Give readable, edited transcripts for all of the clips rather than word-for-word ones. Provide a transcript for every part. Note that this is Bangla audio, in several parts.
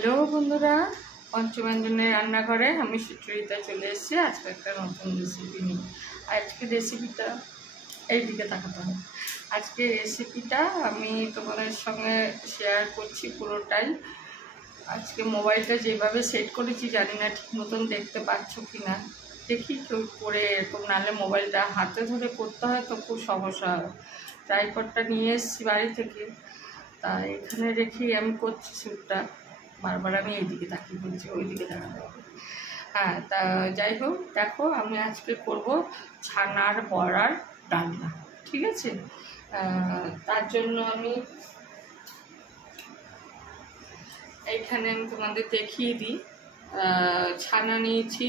হ্যালো বন্ধুরা, পঞ্চব্যঞ্জনের রান্নাঘরে আমি সুচরিতা চলে এসেছি আজকে একটা নতুন রেসিপি নিয়ে। আজকে রেসিপিটা এইদিকে তাকাতে হবে। আজকে রেসিপিটা আমি তোমাদের সঙ্গে শেয়ার করছি পুরোটাই। আজকে মোবাইলটা যেভাবে সেট করেছি জানি না ঠিক মতন দেখতে পাচ্ছ কি না, দেখি কেউ করে এরকম, নাহলে মোবাইলটা হাতে ধরে করতে হয় তো খুব সমস্যা হয়। ট্রাইপডটা নিয়ে এসেছি বাড়ি থেকে, তা এখানে রেখেই আমি করছি শ্যুটটা। বারবার আমি এইদিকে তাকিয়ে বলছি, ওইদিকে তাকাতে হবে। হ্যাঁ, তা যাই হোক, দেখো আমি আজকে করব ছানার বড়ার ডালনা, ঠিক আছে? তার জন্য আমি এইখানে তোমাদের দেখিয়ে দিই। ছানা নিয়েছি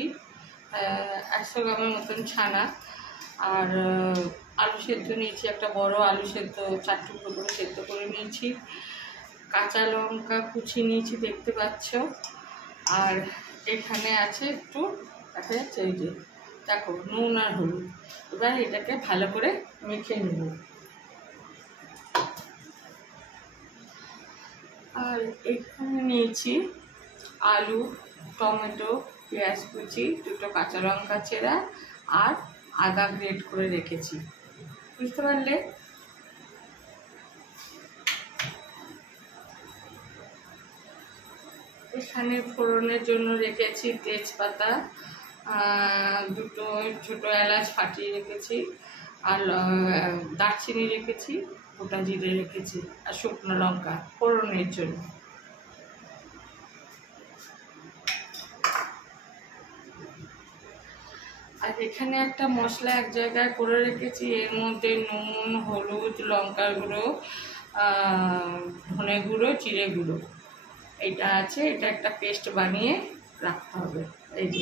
100 গ্রামের মতন ছানা, আর আলু সেদ্ধ নিয়েছি, একটা বড় আলু সেদ্ধ 4 টুকরো করে সেদ্ধ করে নিয়েছি। কাঁচা লঙ্কা কুচি নিয়েছি, দেখতে পাচ্ছ। আর এখানে আছে একটু, দেখা যাচ্ছে এই যে, দেখো, নুন আর হলুদ। এবার এটাকে ভালো করে মেখে নেব। আর এখানে নিয়েছি আলু, টমেটো, পেঁয়াজ কুচি, 2টো কাঁচা লঙ্কা চেরা আর আদা গ্রেট করে রেখেছি, বুঝতে পারলে? এখানে ফোড়নের জন্য রেখেছি তেজপাতা, 2টো ছোটো এলাচ ফাটিয়ে রেখেছি, আর দারচিনি রেখেছি, গোটা জিরে রেখেছি, আর শুকনো লঙ্কা ফোড়নের জন্য। আর এখানে একটা মশলা এক জায়গায় করে রেখেছি, এর মধ্যে নুন, হলুদ, লঙ্কার গুঁড়ো, ধনে গুঁড়ো, জিরে গুঁড়ো এটা আছে। এটা একটা পেস্ট বানিয়ে রাখতে হবে। এই যে,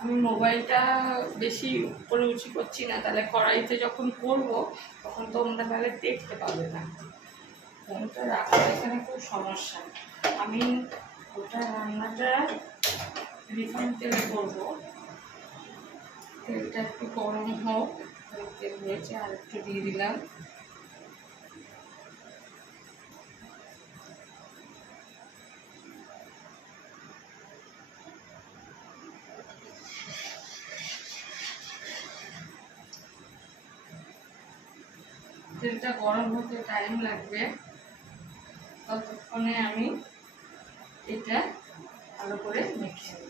আমি মোবাইলটা বেশি উপরে উঁচু করছি না, তাহলে কড়াইতে যখন করব তখন তোমরা তাহলে দেখতে পাবে না। ফোনটা রাখা এখানে খুব সমস্যা। আমি ওটা রান্নাটা রিফাইন তেলে করবো। তেলটা একটু গরম হোক, তেল হয়েছে, আর একটু দিয়ে দিলাম। তেলটা গরম হতে টাইম লাগবে, ততক্ষণে আমি এটা ভালো করে মেখে নেব।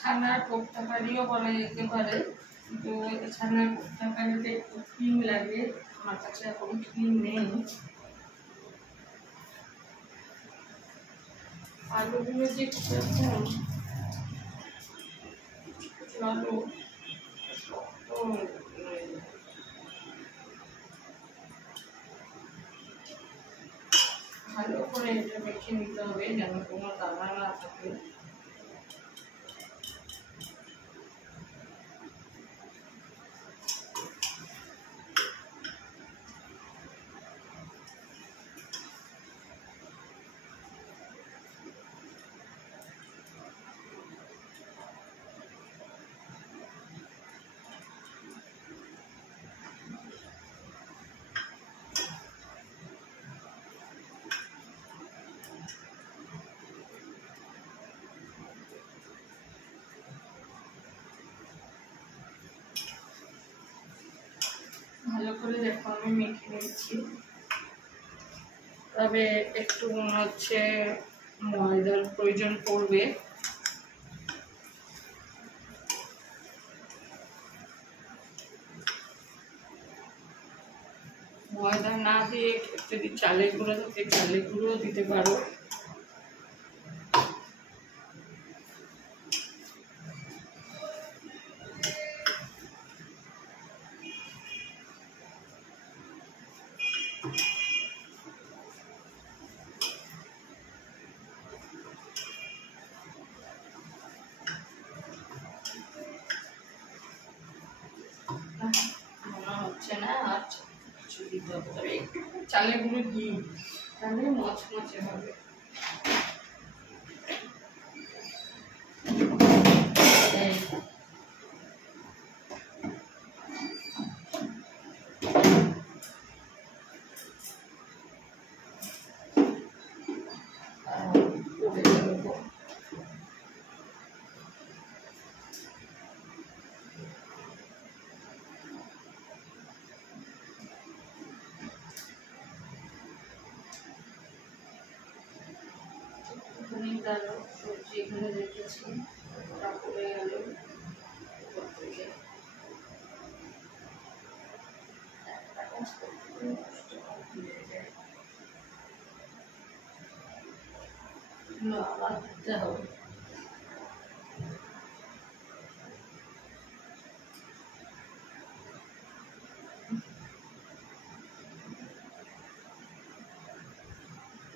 ছানার কোপ্তাকারিও বলা যেতে পারে, কিন্তু ছানার কোপ্তাকারিতে একটু ক্রিম লাগে, আমার কাছে এখন ক্রিম নেই। আলুগুলো যে কিরকম আলু, ভালো করে এটা মেখে নিতে হবে যেন কোনো দানা না থাকে। ভালো করে দেখো আমি মেখে নিচ্ছি, তবে একটু মনে হচ্ছে ময়দার প্রয়োজন পড়বে। ময়দা না দিয়ে যদি চালের গুঁড়ো থাকে চালের গুঁড়ো দিতে পারো। মনে হচ্ছে না, আর কিছু দিতে হবে, তবে একটু চালের গুঁড়ো দিই, তাহলে মচমচে হবে। সবজি এখানে রেখেছি, ওটা পড়ে গেল উপর থেকে। আবার দিতে হবে।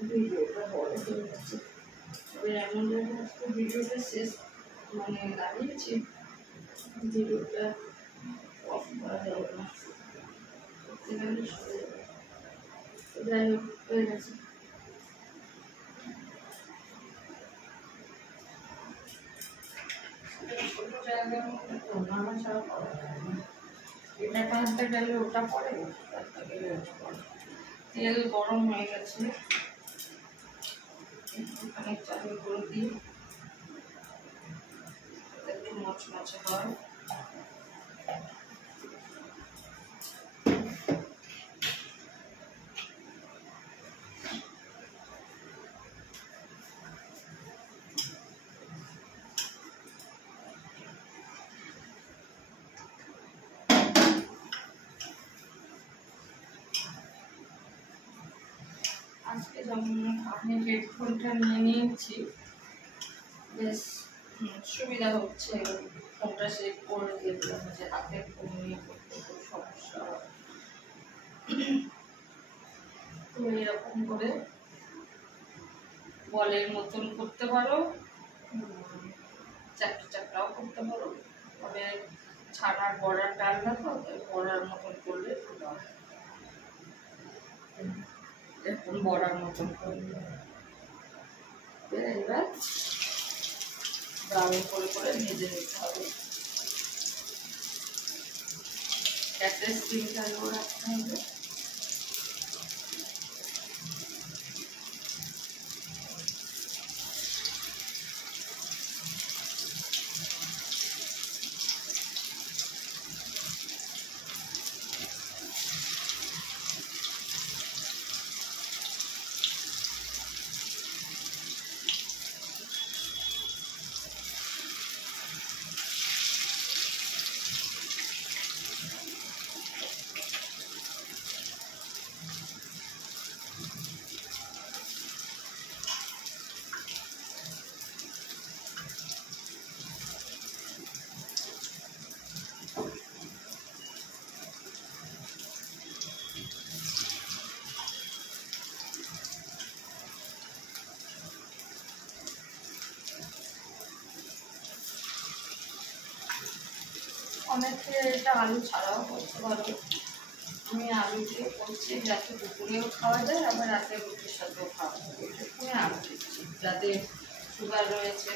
ভিডিওটা বড় হয়ে গেছে, তবে এমন আজকে ভিডিওটা শেষ মানে দাঁড়িয়েছি, ভিডিওটা অফ করা যাবে না, যাই হোক হয়ে গেছে। ছোট জায়গার মধ্যে তো নানা ছাড়া করা যায় না, এটা টানতে গেলে ওটা পড়ে, টানতে গেলে ওটা পড়ে। তেল গরম হয়ে গেছে, একটুখানি চালের গুঁড়ো দিই, একটু মচমচে হয়। আজকে যেমন আমি হেডফোনটা নিয়ে নিয়েছি, বেশ সুবিধা হচ্ছে, ফোনটা সেট করে দিয়ে দিলাম, যে হাতের ফোন নিয়ে করতে খুব সমস্যা হয়। তুমি এরকম করে বলের মতন করতে পারো, চারটে চারটাও করতে পারো, তবে ছানার বড়ার ডালনা তো বড়ার মতন করলে ভালো হয়। এরকম বড়ার মতন করলে এবার ব্রাউন করে ভেজে নিতে হবে। গ্যাসের স্টিমটা লো রাখতে হবে। অনেকে এটা আলু ছাড়াও করতে পারো, আমি আলু দিয়ে করছি যাতে দুপুরেও খাওয়া যায়, আবার রাতে রুটির সাথেও খাওয়া যায়। ওইটুকুনি আলু দিচ্ছি, যাতে সুগার রয়েছে,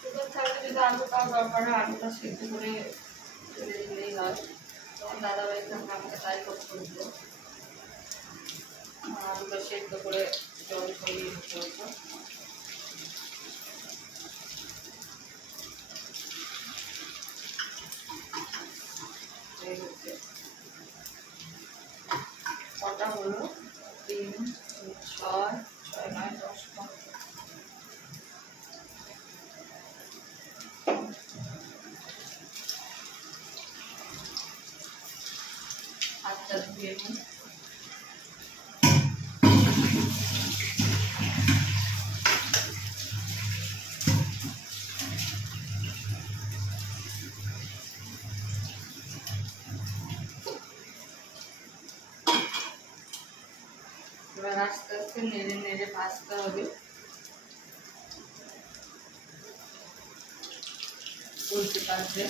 সুগার থাকলে যদি আলু খাওয়া দরকার হয় আলুটা সেদ্ধ করে ফেলে দিলেই হয়। তখন দাদাভাই থাকলে আমাকে তাই করতে হতো, আলুটা সেদ্ধ করে জল ছড়িয়ে দিতে হতো। কটা হলো 3 6 6 9 10 হাতটা ধুয়ে নিই। এবার আস্তে আস্তে নেড়ে নেড়ে ভাজতে হবে, উল্টে পাল্টে।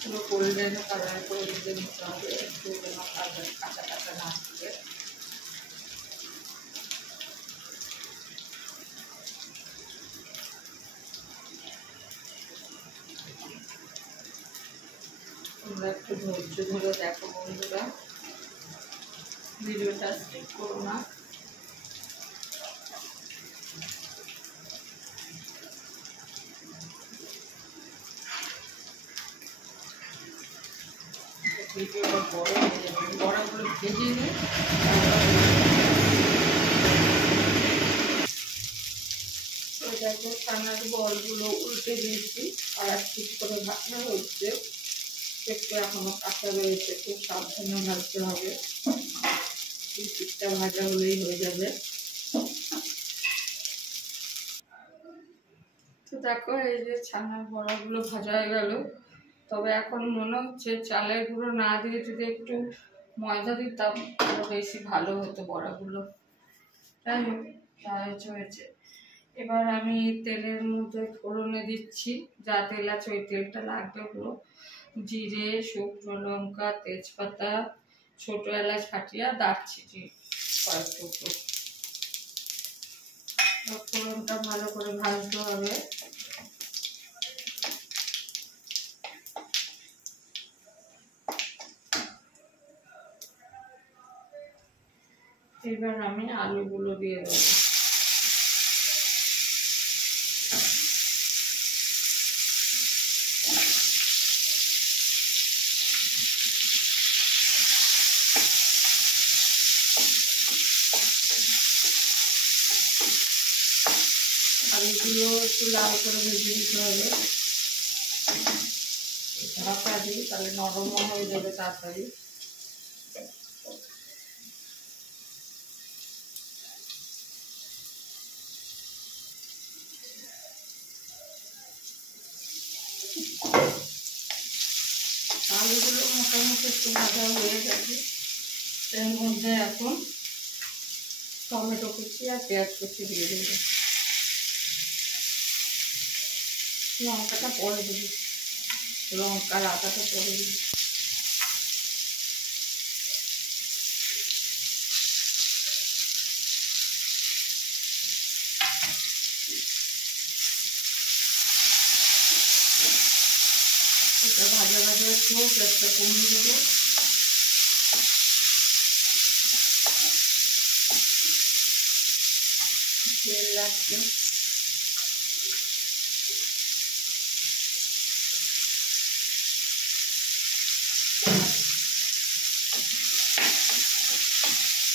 পুরো গোল্ডেন কালার করে দিতে নিতে হবে, একটু যেন কাঁচা কাঁচা না থাকে। তোমরা একটু ধৈর্য ধরে দেখো বন্ধুরা, ভিডিওটা স্কিপ করো না। ভিডিওটা বড় হয়ে যাবে, বড়াগুলো ভেজে নিয়ে দেখো ছানার বলগুলো উল্টে দিয়েছি, আর এক পিস করে ভাজা হচ্ছে, একটু এখনো কাঁচা রয়েছে, খুব সাবধানে ভাজতে হবে। এই পিসটা ভাজা হলেই হয়ে যাবে। তো দেখো এই যে ছানার বড়াগুলো ভাজা হয়ে গেল। তবে এখন মনে হচ্ছে চালের গুঁড়ো না দিয়ে যদি একটু ময়দা দিতাম আরো বেশি ভালো হতো বড়াগুলো। তাই হোক, যা হয়েছে হয়েছে। এবার আমি তেলের মধ্যে ফোড়নে দিচ্ছি, যা তেল আছে ওই তেলটা লাগবে পুরো। জিরে, শুকনো লঙ্কা, তেজপাতা, ছোট এলাচ ফাটিয়ে, দারচিনি কয়েক টুকরো। ফোড়নটা ভালো করে ভাজতে হবে। এবার আমি আলুগুলো দিয়ে দেবো। আলুগুলো একটু লাল করে ভেজে দিতে হবে, ঢাকা দিই, তাহলে নরমও হয়ে যাবে তাড়াতাড়ি। আলুগুলো মোটামুটি একটু ভাজা হয়ে গেছে। এর মধ্যে এখন টমেটো কুচি আর পেঁয়াজ কুচি দিয়ে দেব। লঙ্কাটা পরে দেবো, লঙ্কার আটাটা পরে দেবো। এটা ভাজা ভাজা একটু গ্যাসটা কমিয়ে দেবো। তেল লাগছে।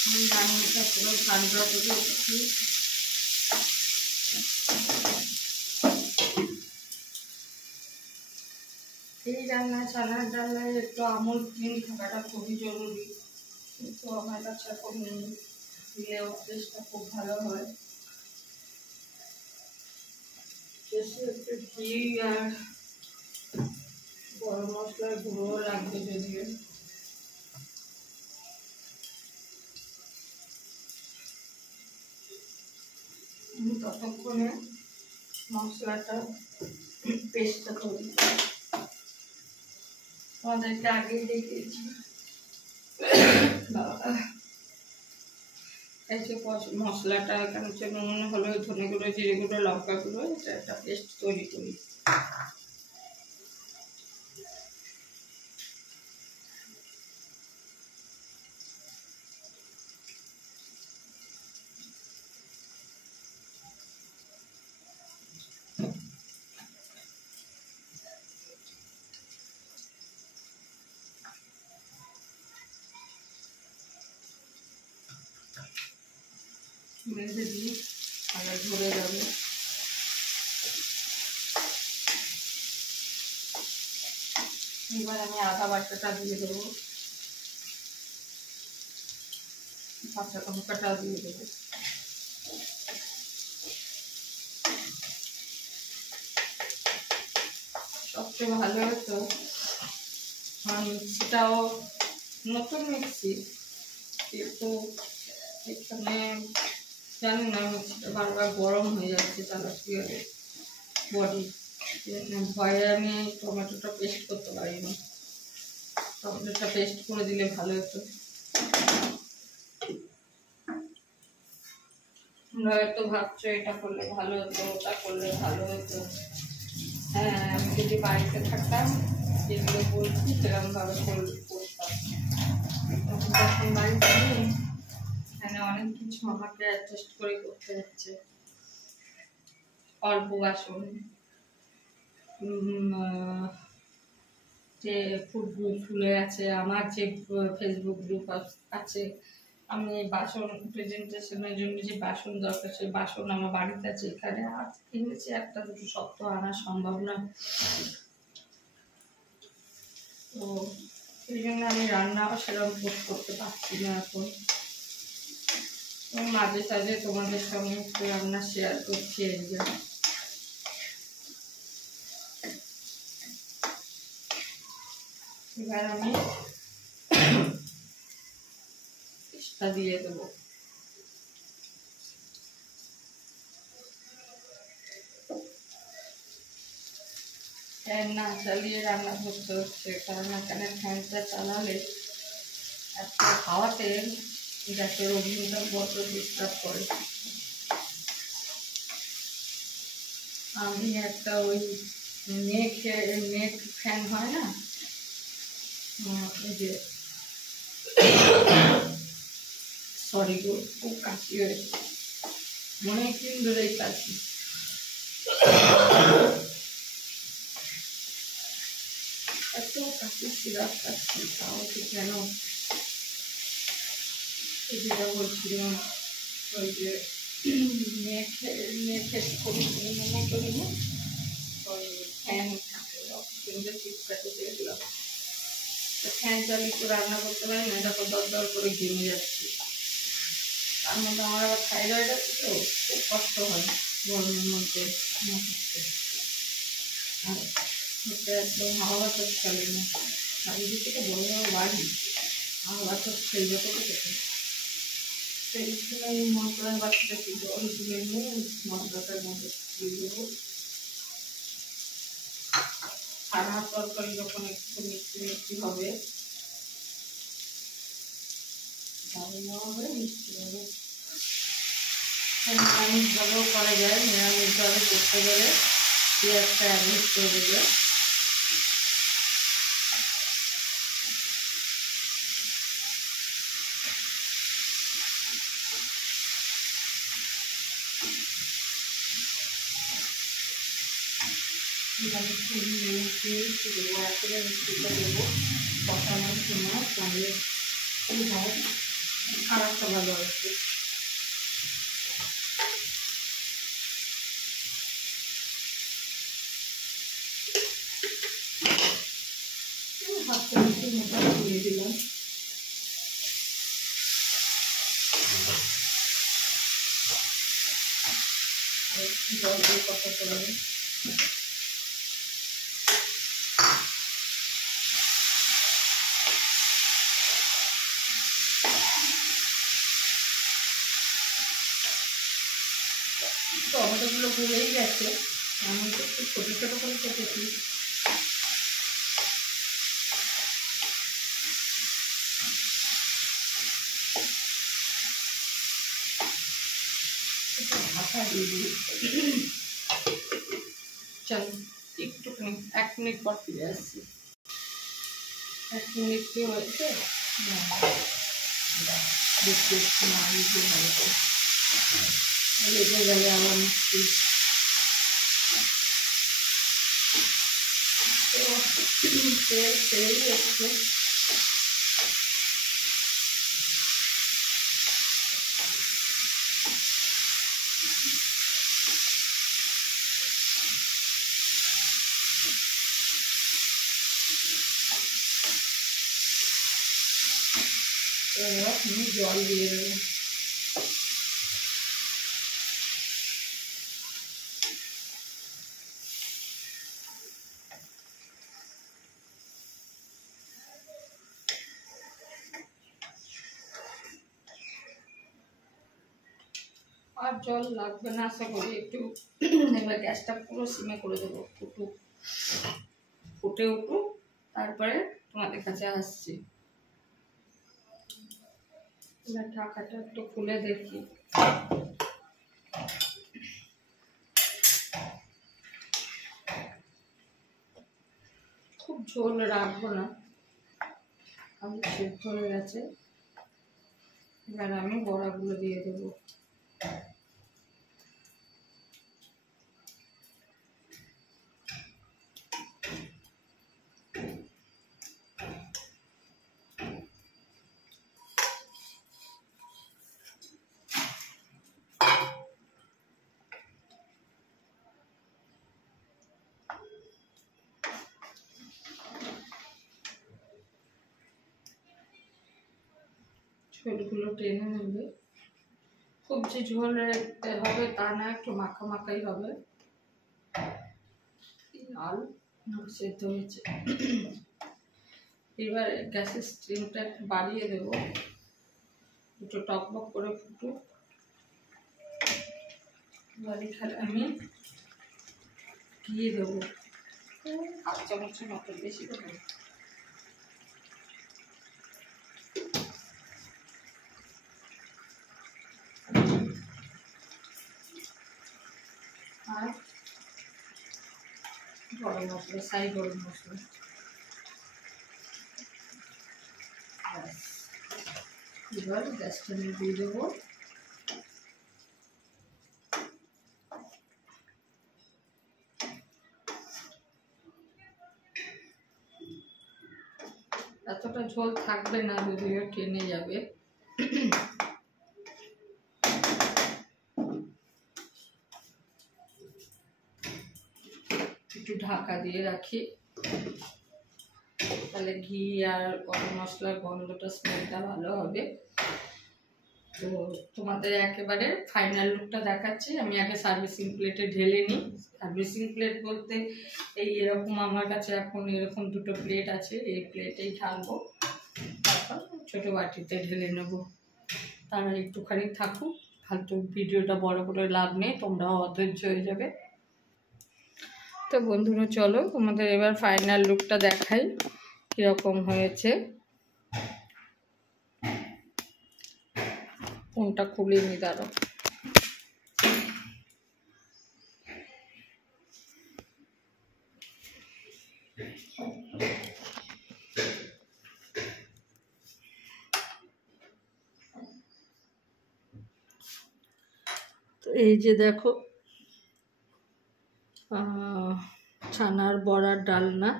আমি রান্নাটা পুরো ঠান্ডা করে উঠছি। এই রান্না ছানার ডালায় একটু আমুল ক্রিম থাকাটা খুবই জরুরি, কিন্তু আমার কাছে এখন দিলেও টেস্টটা খুব ভালো হয়। শেষে একটু ঘি আর গরম মশলার গুঁড়ো লাগবে যদিও। ততক্ষণে মশলাটা পেস্টটা করি, তোমাদেরকে আগেই দেখিয়েছি। এই যে মশলাটা এখানে হচ্ছে নুন, হলুদ, ধনে গুঁড়ো, জিরে গুঁড়ো, লঙ্কা গুঁড়ো, এটা একটা পেস্ট তৈরি করি। মেঝে দিই, আবার ধরে যাবে। এবার আমি আদা বাটাটা দিয়ে দেবো, কাঁচা লঙ্কাটা দিয়ে দেবো। সবচেয়ে ভালো হতো মিক্সিটাও নতুন মিক্সি, কিন্তু এখানে জানি না মিক্সিটা বারবার গরম হয়ে যাচ্ছে চালাচ্ছি বডি, ভয়ে আমি টমেটোটা পেস্ট করতে পারিনি। টমেটোটা পেস্ট করে দিলে ভালো হতো। তোমরা হয়তো ভাবছো এটা করলে ভালো হতো, ওটা করলে ভালো হতো। হ্যাঁ, আমি যদি বাড়িতে থাকতাম যেগুলো বলছি সেরকমভাবে করতাম। যখন বাড়িতে নেই, এখানে অনেক কিছু আমাকে অ্যাডজাস্ট করে করতে হচ্ছে। অল্প বাসন, যে ফুলে আছে, আমার যে ফেসবুক গ্রুপ আছে, আমি বাসন প্রেজেন্টেশনের জন্য যে বাসন দরকার সেই বাসন আমার বাড়িতে আছে। এখানে আজ কিনেছি, একটা দুটো শক্ত আনা সম্ভব না, তো এই জন্য আমি রান্নাও সেরকম পোস্ট করতে পারছি না এখন। মাঝে সাঝে তোমাদের সঙ্গে একটু রান্না শেয়ার করছি। এই যে এবার আমি দিয়ে দেবো। ফ্যান না চালিয়ে রান্না করতে হচ্ছে, কারণ এখানে ফ্যানটা চালালে একটা হাওয়াতে গ্যাসের ওভেনটা বড্ড ডিস্টার্ব করে। আমি একটা ওই নেক ফ্যান হয় না, ওই যে সরি গো, খুব কাশি হয়েছে, অনেকদিন ধরেই কাশি। এত কাশি সিরাপ খাচ্ছি, তাও কি কেন যেটা বলছিলাম, ওই যে নেটের ছবি মনে করি না, ওই ফ্যান থাকে অক্সিজেনটা চিপকাতে দিয়েছিলাম, তো ফ্যান চালিয়ে তো রান্না করতে পারি না, এটা তো দরদর করে ঘেমে যাচ্ছি। তার মধ্যে আমার আবার থাইরয়েড আছে, তো খুব কষ্ট হয় গরমের মধ্যে করতে। আর হচ্ছে একদম হাওয়া বাতাস চলে না, চারিদিকে তো বড় বড় বাড়ি, হাওয়া বাতাস খেলবে করে খেতে। সেই সময় মশলার বাচ্চাটা একটু জল তুলে নিয়ে মশলাটার মধ্যে দিয়ে দেবো। সারা তরকারি যখন একটু মিষ্টি মিষ্টি হবে, মিষ্টি হবে। নিরামিষভাবেও করা যায়, নিরামিষভাবে করতে গেলে পেঁয়াজটা অ্যাডজাস্ট করে দেবে। মিষ্টিটা দেবো বসানোর সময়, তাহলে খারাপটা ভালো হচ্ছে। হাফ চামচের মতো দিয়ে দিলাম। জল দিয়ে কষাতে হবে। টমেটোগুলো গলেই গেছে, আমি তো একটু ছোটো ছোটো করে কেটেছি। ঢাকা দিয়ে দিই। চলো একটুখানি 1 মিনিট পর ফিরে আসছি। 1 মিনিট কি হয়েছে, দেখতে একটু না দিয়ে ভালো করে লেগে গেলে আবার মিষ্টি। তেল ছেড়েই এসছে। এবার তুমি জল দিয়ে দেবো। আর জল লাগবে না আশা করি। একটু এবার গ্যাসটা পুরো সিমে করে দেবো, ফুটে উঠুক, তারপরে তোমাদের কাছে আসছি। এবার ঢাকাটা একটু খুলে দেখি। খুব ঝোল রাখবো না, আলু সেদ্ধ হয়ে গেছে। এবার আমি বড়াগুলো দিয়ে দেবো। ঝোলগুলো টেনে নেবে, খুব যে ঝোল রাখতে হবে তা না, একটু মাখা মাখাই হবে। আলু সেদ্ধ হয়েছে। এবার গ্যাসের স্টিমটা একটু বাড়িয়ে দেবো, একটু টকবক করে ফুটুক। এবার এখানে আমি দিয়ে দেবো 1 চামচের মতো, বেশি দেবো। আর গরম মশলা, সাই গরম মশলা। এবার গ্যাসটা আমি দিয়ে দেবো। এতটা ঝোল থাকবে না, যদিও টেনে যাবে। একটু ঢাকা দিয়ে রাখি, তাহলে ঘি আর গরম মশলার গন্ধটা, স্মেলটা ভালো হবে। তো তোমাদের একেবারে ফাইনাল লুকটা দেখাচ্ছি। আমি আগে সার্ভিসিং প্লেটে ঢেলে নিই। সার্ভিসিং প্লেট বলতে এই এরকম আমার কাছে এখন এরকম 2টো প্লেট আছে, এই প্লেটেই ঢালবো, তারপর ছোটো বাটিতে ঢেলে নেব। তারা একটুখানি থাকুক, ফালতু ভিডিওটা বড় করে লাভ নেই, তোমরাও অধৈর্য হয়ে যাবে। তো বন্ধুরা চলো তোমাদের এবার ফাইনাল লুকটা দেখাই কীরকম হয়েছে। ফোনটা খুলে নি, দাঁড়ো। তো এই যে দেখো, ছানার বড়ার ডালনা।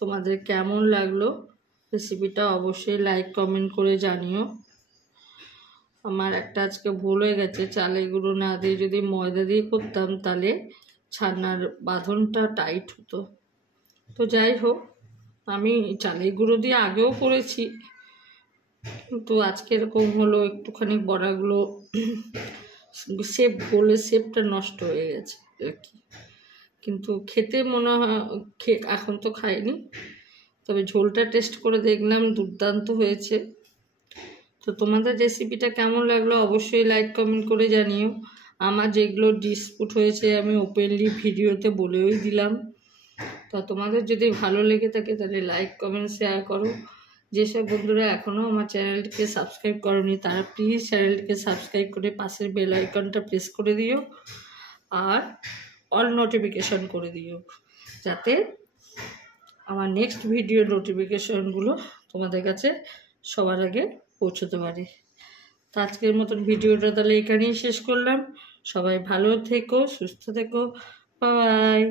তোমাদের কেমন লাগলো রেসিপিটা অবশ্যই লাইক কমেন্ট করে জানিও। আমার একটা আজকে ভুল হয়ে গেছে, চালের গুঁড়ো না দিয়ে যদি ময়দা দিয়ে করতাম তাহলে ছানার বাঁধনটা টাইট হতো। তো যাই হোক, আমি চালের গুঁড়ো দিয়ে আগেও করেছি, কিন্তু আজকে এরকম হলো, একটুখানি বড়াগুলো শেপ গোলের শেপটা নষ্ট হয়ে গেছে আর কি। কিন্তু খেতে মনে হয়, এখন তো খাইনি, তবে ঝোলটা টেস্ট করে দেখলাম দুর্দান্ত হয়েছে। তো তোমাদের রেসিপিটা কেমন লাগলো অবশ্যই লাইক কমেন্ট করে জানিও। আমার যেগুলো ডিসপুট হয়েছে আমি ওপেনলি ভিডিওতে বলেও দিলাম। তো তোমাদের যদি ভালো লেগে থাকে তাহলে লাইক কমেন্ট শেয়ার করো। যেসব বন্ধুরা এখনও আমার চ্যানেলটিকে সাবস্ক্রাইব করোনি তারা প্লিজ চ্যানেলটিকে সাবস্ক্রাইব করে পাশের বেল আইকনটা প্রেস করে দিও, আর অল নোটিফিকেশন করে দিও, যাতে আমার নেক্সট ভিডিও নোটিফিকেশনগুলো তোমাদের কাছে সবার আগে পৌঁছতে পারে। তো আজকের মতন ভিডিওটা তাহলে এখানেই শেষ করলাম। সবাই ভালো থেকো, সুস্থ থেকো, বাই।